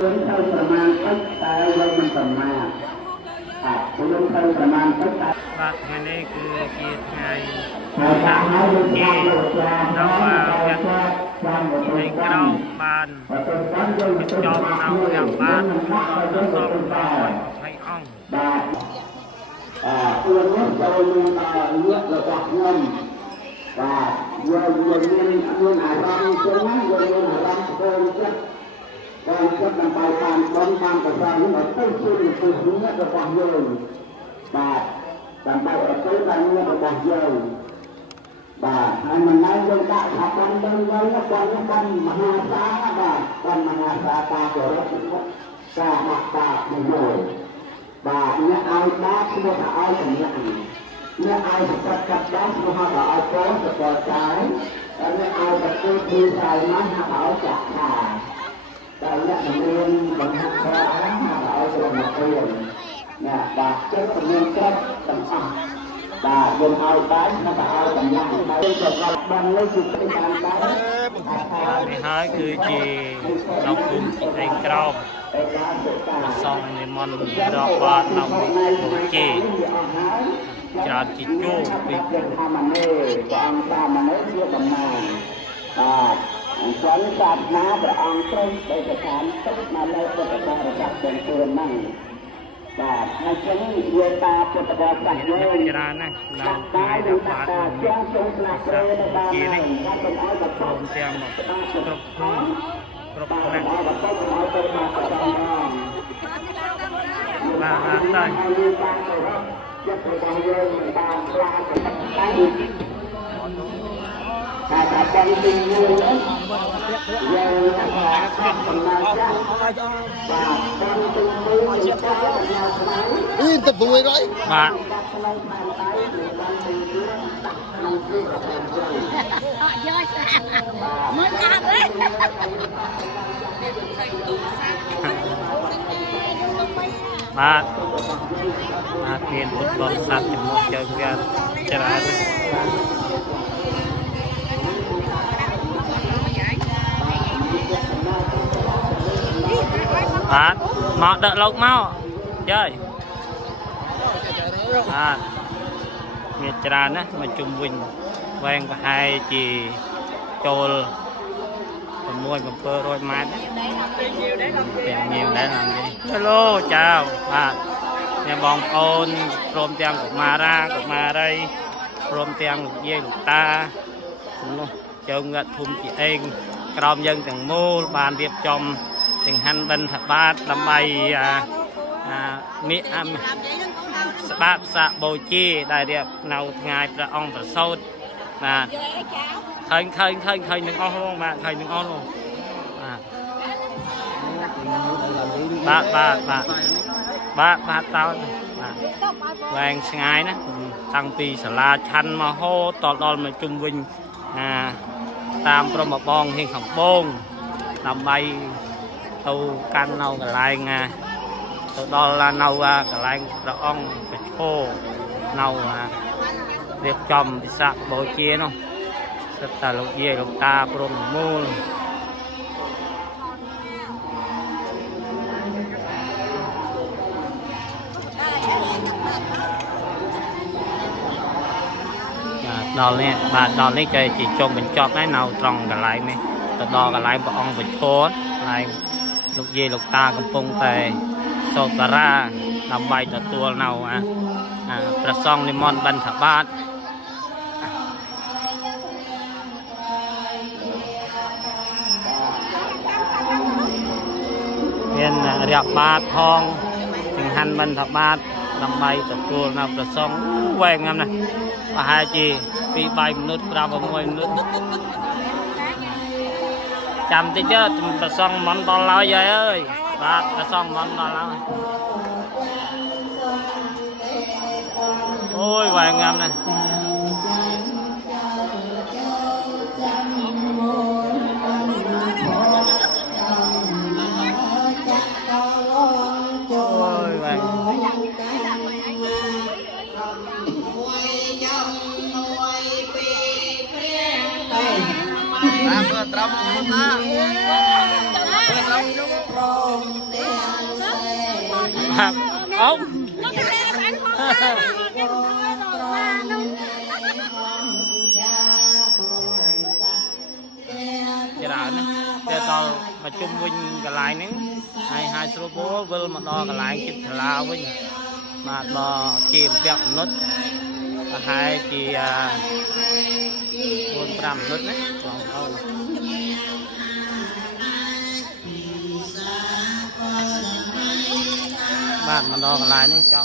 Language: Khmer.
Hãy subscribe cho kênh Ghiền Mì Gõ để không bỏបាទថ្ងៃនេះគឺជាថ្ងៃទីរងនៃក្រមបានចប់នៅយ៉ាងបានដល់20អង្គអួននេះចូលនឹងលក់របស់ខ្ញុំបាទយើងមានអារម្មណ៍ចឹងណាយើងមានអារម្មណ៍ស្គាល់ចិត្តបានចិត្តដើម្បីបានបានប្រសើរនេះទៅជួយទៅរបស់យើងបាទដើម្បីឲ្យទៅបានរបស់យើងបាទហើយមិនណែយើងដាក់ថាបានដឹងវិញបានមហាសាបាទបានមហាសាតាគោរពការដាក់តានិយមបាទអ្នកឲ្យដាឈ្មោះថាឲ្យសម្ញាក់អ្នកឲ្យសកាត់កាត់ដាឈ្មោះថាឲ្យពងសកលចាយហើយអ្នកឲ្យប្រគល់ពីសាយមកថាឲ្យចាក់ថាតែអ្នកមានបង្ហាត់ស្រាថាឲ្យស្រមមករៀនណាបាទចិត្តមានក្រឹបទាំងអស់បាទយើងឲ្យបានថាឲ្យសម្ញាក់ហើយប្រកបបានលើគឺទៅតាមដែរនេះហើយគឺជានៅភូមិឯងក្រោមសងនិមន្តរាប់បាតនៅវិជេច្រើនជាជួពីធម្មនេព្រះអង្គសាមណេរជាតំណាងបាទអញ្ចឹងសាសនាព្រះអង្គទ្រង់ទៅស្ថានទឹកនៅលើពុទ្ធបរិស័ទទាំងពួងហ្នឹងបាទហើយចឹងវាតាពុទ្ធបរិស័ទយើងច្រើនណាស់នៅថ្ងៃដល់បាតជាងចូលស្លាកគ្រែនៅបានជានេះព្រមទាំងគ្រប់ខ្លួនគ្រប់ផ្នែកបាទតែចិត្តរបស់យើងមិនបានខ្លាចតែតែតែទីមួយនេះយើងថាកំណត់ចាស់បាទទីមួយជាការកំណត់ស្មារតីទៅ600បាទយកសាមើលកាប់ទេបាទមានពុទ្ធបរិស័ទចំនួនយើងវាច្រើនបាទមកដឹកលោកមកយើយបាទមានច្រើនណាស់មកជុំវិញវែងប្រហែលជាចូល6-700 ម៉ែត្រទាំងញៀវដែរណានេះហេឡូចៅបាទអ្នកបងប្អូនព្រមទាំងកុមារាកុមារីព្រមទាំងលោកយាយលោកតានោះជើងវត្តភូមិជាឯងក្រោមយើងទាំងមូលបានរៀបចំចង្ហាន់បិណ្ឌបាតដើម្បីស្បាតសាកបូជាដែលរៀបនៅថ្ងៃព្រះអង្គប្រសូតបាទឃើញនឹងអស់ហ្នឹងបាទឃើញនឹងអស់ហ្នឹងបាទតោវែងឆ្ងាយណាតាំងពីសាលាឆាន់មហោតដល់មកជុំវិញតាមព្រមបងហៀងខាងបងដើម្បីទៅកាន់នៅកន្លែងទៅដល់នៅកន្លែងព្រះអង្គប្រឈោនៅរៀបចំពិសាបូជានោះសិតតែលោកយាយលោកតាព្រមមូលដល់នេះបាទដល់នេះគេជាចុងបញ្ចប់ហើយនៅត្រង់កន្លែងនេះទៅដល់កន្លែងព្រះអង្គប្រឈោកន្លែងលោកយាយលោកតាកំពុងតែសូត្របារាដើម្បីទទួលនៅព្រះសង្ឃនិមន្តបិណ្ឌបាតមានរៀបបាតផងចង្ហាន់បិណ្ឌបាតដើម្បីទទួលនៅព្រះសង្ឃវែងណាស់ណាប្រហែលជា2-3 minu 5-6 minu ចាំតិចទៅព្រះសង្ឃមិនដល់ឡើយអើយបាទព្រះសង្ឃមិនដល់ឡើយអូយវែងងាំណាស់ត្រង់ណាត្រង់ បាទអោ nó cái này phải không cái thôi rồi mà nó ច្រើនណាតែដល់មកជុំវិញកន្លែងហ្នឹងហើយស្រួលបួលវិលមកដល់កន្លែងចិត្តសាលាវិញបាទដល់ជាម្នាក់មនុស្សប្រហែលជា4-5មនុស្សណាបងប្អូនបាទមកដល់កន្លែងនេះច